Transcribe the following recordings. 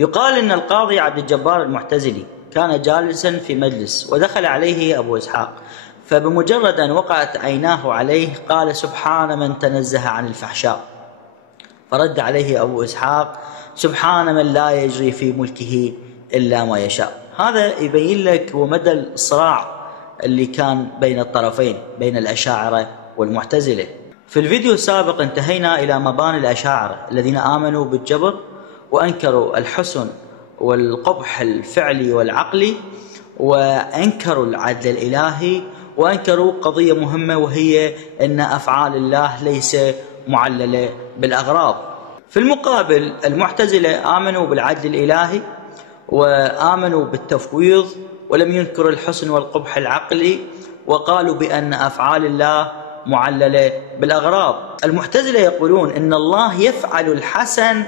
يقال إن القاضي عبد الجبار المعتزلي كان جالسا في مجلس ودخل عليه أبو إسحاق، فبمجرد أن وقعت عيناه عليه قال: سبحان من تنزه عن الفحشاء. فرد عليه أبو إسحاق: سبحان من لا يجري في ملكه إلا ما يشاء. هذا يبين لك ومدى الصراع اللي كان بين الطرفين، بين الأشاعرة والمعتزلة. في الفيديو السابق انتهينا إلى مباني الأشاعرة الذين آمنوا بالجبر وأنكروا الحسن والقبح الفعلي والعقلي، وأنكروا العدل الإلهي، وأنكروا قضية مهمة وهي أن أفعال الله ليس معللة بالأغراض. في المقابل المعتزلة آمنوا بالعدل الإلهي وآمنوا بالتفويض، ولم ينكروا الحسن والقبح العقلي، وقالوا بأن أفعال الله معللة بالأغراض. المعتزلة يقولون إن الله يفعل الحسن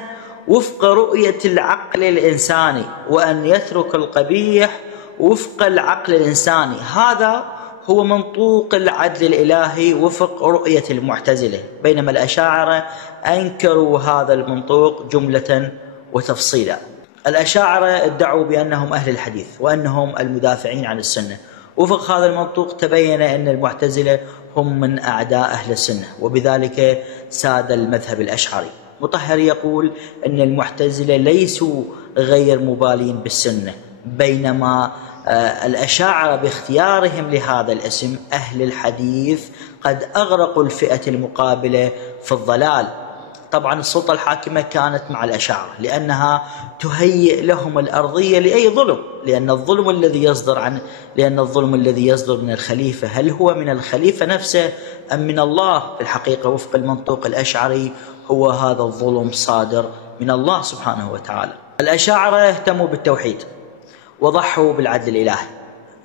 وفق رؤية العقل الإنساني، وأن يترك القبيح وفق العقل الإنساني. هذا هو منطوق العدل الإلهي وفق رؤية المعتزلة، بينما الأشاعرة أنكروا هذا المنطوق جملة وتفصيلا. الأشاعرة ادعوا بأنهم أهل الحديث وأنهم المدافعين عن السنة. وفق هذا المنطوق تبين أن المعتزلة هم من أعداء أهل السنة، وبذلك ساد المذهب الأشعري. مطهر يقول أن المعتزلة ليسوا غير مبالين بالسنة، بينما الأشاعرة باختيارهم لهذا الاسم أهل الحديث قد أغرقوا الفئة المقابلة في الضلال. طبعا السلطة الحاكمة كانت مع الأشاعرة لأنها تهيئ لهم الأرضية لأي ظلم، لأن الظلم الذي يصدر من الخليفة هل هو من الخليفة نفسه أم من الله؟ في الحقيقة وفق المنطوق الأشعري هو هذا الظلم صادر من الله سبحانه وتعالى. الأشاعرة اهتموا بالتوحيد وضحوا بالعدل الإلهي،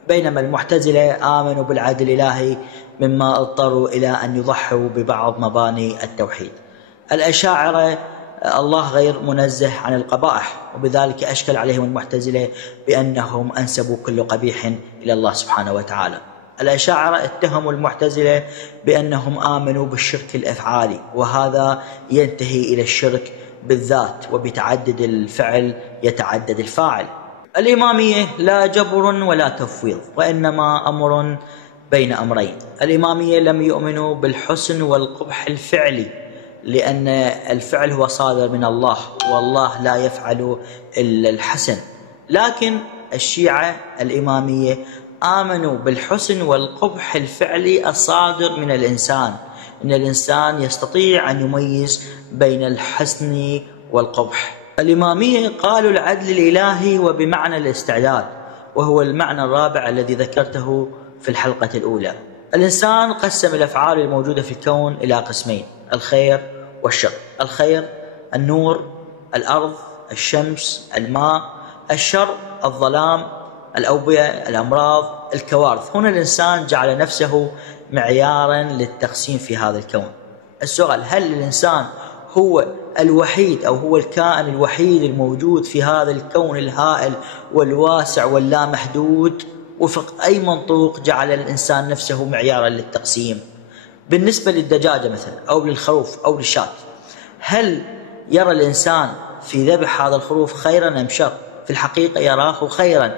بينما المعتزلة آمنوا بالعدل الإلهي مما اضطروا إلى أن يضحوا ببعض مباني التوحيد. الأشاعرة الله غير منزه عن القبائح، وبذلك أشكل عليهم المعتزلة بأنهم أنسبوا كل قبيح إلى الله سبحانه وتعالى. الأشاعرة اتهموا المعتزلة بأنهم آمنوا بالشرك الأفعالي، وهذا ينتهي إلى الشرك بالذات، وبتعدد الفعل يتعدد الفاعل. الإمامية لا جبر ولا تفويض، وإنما أمر بين أمرين. الإمامية لم يؤمنوا بالحسن والقبح الفعلي، لأن الفعل هو صادر من الله، والله لا يفعل إلا الحسن. لكن الشيعة الإمامية آمنوا بالحسن والقبح الفعلي الصادر من الإنسان، إن الإنسان يستطيع أن يميز بين الحسن والقبح. الإمامية قالوا العدل الإلهي وبمعنى الاستعداد، وهو المعنى الرابع الذي ذكرته في الحلقة الأولى. الإنسان قسم الأفعال الموجودة في الكون إلى قسمين: الخير والشر. الخير النور، الأرض، الشمس، الماء. الشر الظلام، الأوبئة، الأمراض، الكوارث. هنا الإنسان جعل نفسه معيارا للتقسيم في هذا الكون. السؤال: هل الإنسان هو الوحيد أو هو الكائن الوحيد الموجود في هذا الكون الهائل والواسع واللامحدود؟ وفق أي منطوق جعل الإنسان نفسه معيارا للتقسيم؟ بالنسبة للدجاجة مثلا أو للخروف أو للشاة، هل يرى الإنسان في ذبح هذا الخروف خيرا أم شر؟ في الحقيقة يراه خيرا.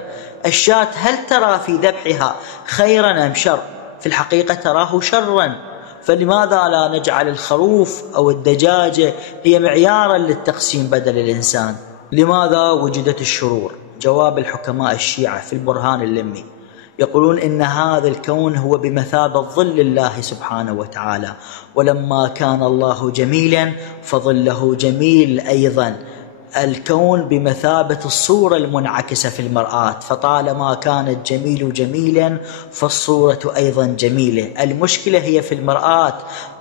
الشاة هل ترى في ذبحها خيرا أم شر؟ في الحقيقة تراه شرا. فلماذا لا نجعل الخروف أو الدجاجة هي معيارا للتقسيم بدل الإنسان؟ لماذا وجدت الشرور؟ جواب الحكماء الشيعة في البرهان اللمي يقولون إن هذا الكون هو بمثابة ظل الله سبحانه وتعالى، ولما كان الله جميلا فظله جميل أيضا. الكون بمثابة الصورة المنعكسة في المرآة، فطالما كان الجميل جميلا فالصورة أيضا جميلة. المشكلة هي في المرآة،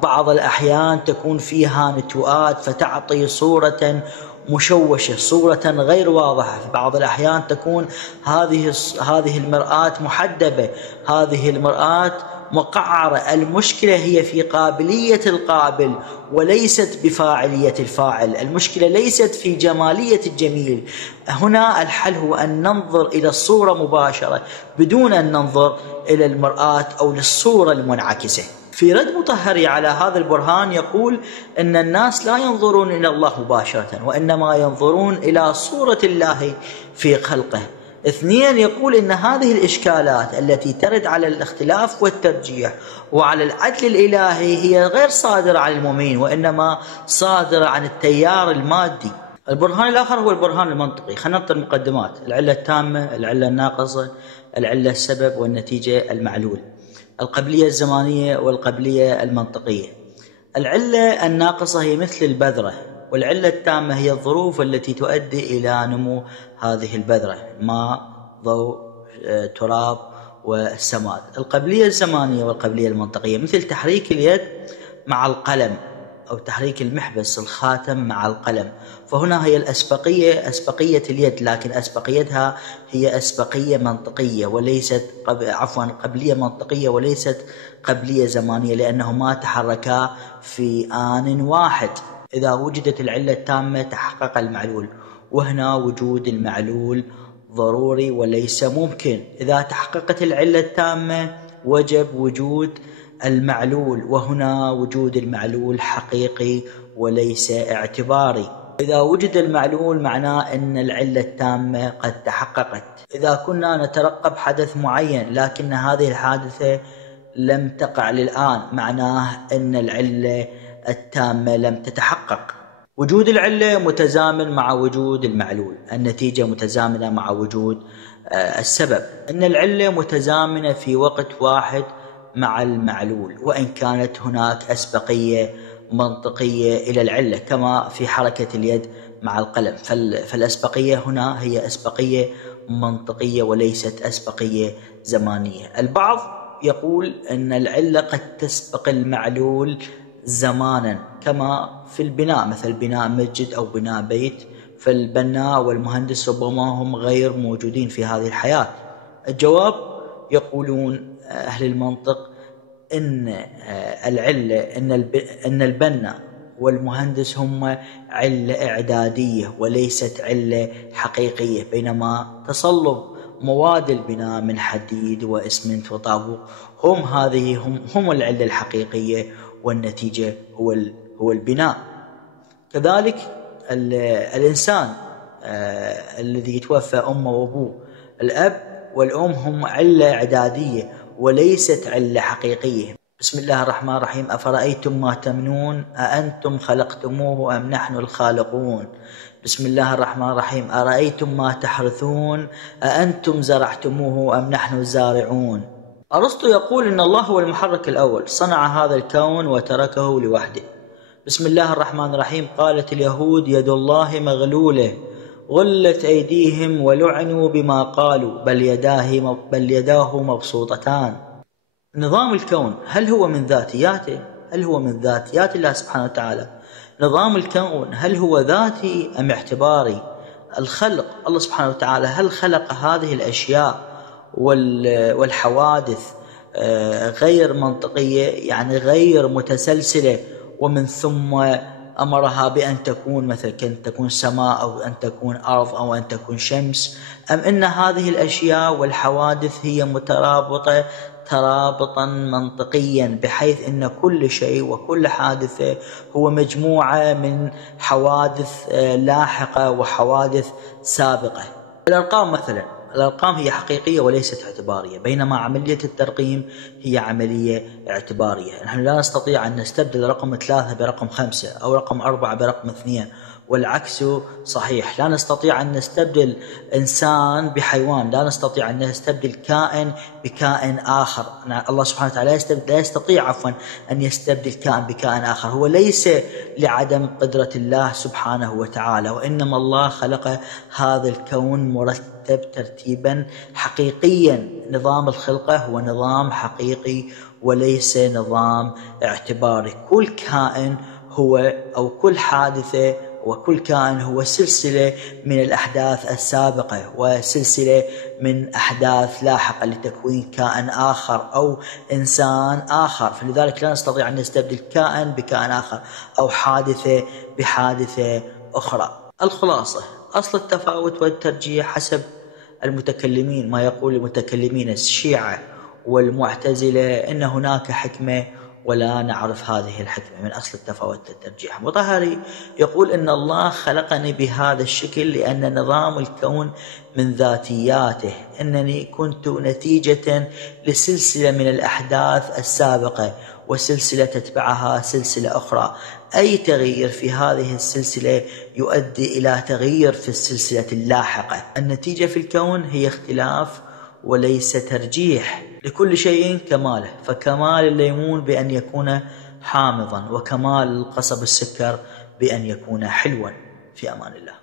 بعض الأحيان تكون فيها نتوءات فتعطي صورة مشوشة، صورة غير واضحة. في بعض الأحيان تكون هذه المرآة محدبة، هذه المرآة مقعرة. المشكلة هي في قابلية القابل وليست بفاعلية الفاعل. المشكلة ليست في جمالية الجميل. هنا الحل هو أن ننظر إلى الصورة مباشرة بدون أن ننظر إلى المرآة أو للصورة المنعكسة. في رد مطهري على هذا البرهان يقول أن الناس لا ينظرون إلى الله مباشرة، وإنما ينظرون إلى صورة الله في خلقه. اثنين، يقول إن هذه الإشكالات التي ترد على الاختلاف والترجيح وعلى العدل الإلهي هي غير صادرة عن المؤمنين، وإنما صادرة عن التيار المادي. البرهان الآخر هو البرهان المنطقي. خلينا ننطي المقدمات: العلة التامة، العلة الناقصة، العلة السبب والنتيجة المعلول، القبلية الزمانية والقبلية المنطقية. العلة الناقصة هي مثل البذرة، والعلة التامة هي الظروف التي تؤدي إلى نمو هذه البذرة: ماء، ضوء، تراب والسماد. القبلية الزمانية والقبلية المنطقية مثل تحريك اليد مع القلم، أو تحريك المحبس الخاتم مع القلم. فهنا هي الأسبقية أسبقية اليد، لكن أسبقيتها هي أسبقية منطقية وليست قبلية منطقية وليست قبلية زمانية، لأنهما تحركا في آن واحد. إذا وجدت العلة التامة تحقق المعلول، وهنا وجود المعلول ضروري وليس ممكن. إذا تحققت العلة التامة وجب وجود المعلول، وهنا وجود المعلول حقيقي وليس اعتباري. إذا وجد المعلول معناه أن العلة التامة قد تحققت. إذا كنا نترقب حدث معين لكن هذه الحادثة لم تقع للآن، معناه أن العلة التامة لم تتحقق. وجود العلة متزامن مع وجود المعلول، النتيجة متزامنة مع وجود السبب. أن العلة متزامنة في وقت واحد مع المعلول، وإن كانت هناك أسبقية منطقية إلى العلة كما في حركة اليد مع القلم، فالأسبقية هنا هي أسبقية منطقية وليست أسبقية زمانية. البعض يقول أن العلة قد تسبق المعلول زمانا، كما في البناء، مثل بناء مسجد أو بناء بيت، فالبناء والمهندس ربما هم غير موجودين في هذه الحياة. الجواب، يقولون أهل المنطق إن العلة إن البناء والمهندس هم علة إعدادية وليست علة حقيقية، بينما تصلب مواد البناء من حديد وإسمنت وطابوق هم العلة الحقيقية، والنتيجة هو البناء. كذلك الإنسان الذي يتوفى أمه وأبوه، الأب والأم هم علة إعدادية وليست علة حقيقية. بسم الله الرحمن الرحيم: أفرأيتم ما تمنون أأنتم خلقتموه أم نحن الخالقون. بسم الله الرحمن الرحيم: أرأيتم ما تحرثون أأنتم زرعتموه أم نحن الزارعون. أرسطو يقول إن الله هو المحرك الأول، صنع هذا الكون وتركه لوحده. بسم الله الرحمن الرحيم: قالت اليهود يد الله مغلولة غلت أيديهم ولعنوا بما قالوا بل يداه مبسوطتان. نظام الكون هل هو من ذاتياته؟ هل هو من ذاتيات الله سبحانه وتعالى؟ نظام الكون هل هو ذاتي أم اعتباري؟ الخلق، الله سبحانه وتعالى هل خلق هذه الأشياء والحوادث غير منطقية، يعني غير متسلسلة، ومن ثم أمرها بأن تكون مثل كأن تكون سماء أو أن تكون أرض أو أن تكون شمس، أم إن هذه الأشياء والحوادث هي مترابطة ترابطا منطقيا، بحيث أن كل شيء وكل حادثة هو مجموعة من حوادث لاحقة وحوادث سابقة. الأرقام مثلا، الأرقام هي حقيقية وليست اعتبارية، بينما عملية الترقيم هي عملية اعتبارية. نحن لا نستطيع أن نستبدل رقم 3 برقم 5 أو رقم 4 برقم 2، والعكس صحيح. لا نستطيع أن نستبدل إنسان بحيوان، لا نستطيع أن نستبدل كائن بكائن آخر. الله سبحانه وتعالى لا يستطيع أن يستبدل كائن بكائن آخر. هو ليس لعدم قدرة الله سبحانه وتعالى، وإنما الله خلق هذا الكون مرتب ترتيبا حقيقيا. نظام الخلقة هو نظام حقيقي وليس نظام اعتباري. كل كائن هو أو كل حادثة وكل كائن هو سلسلة من الأحداث السابقة وسلسلة من أحداث لاحقة لتكوين كائن آخر أو إنسان آخر. فلذلك لا نستطيع أن نستبدل كائن بكائن آخر أو حادثة بحادثة أخرى. الخلاصة: أصل التفاوت والترجيح حسب المتكلمين، ما يقول المتكلمين الشيعة والمعتزلة، إن هناك حكمة ولا نعرف هذه الحكمة من أصل التفاوت الترجيح. مطهري يقول إن الله خلقني بهذا الشكل لأن نظام الكون من ذاتياته، إنني كنت نتيجة لسلسلة من الأحداث السابقة وسلسلة تتبعها سلسلة أخرى، أي تغيير في هذه السلسلة يؤدي إلى تغيير في السلسلة اللاحقة. النتيجة في الكون هي اختلاف وليس ترجيح. لكل شيء كماله، فكمال الليمون بأن يكون حامضا، وكمال القصب السكر بأن يكون حلوا. في أمان الله.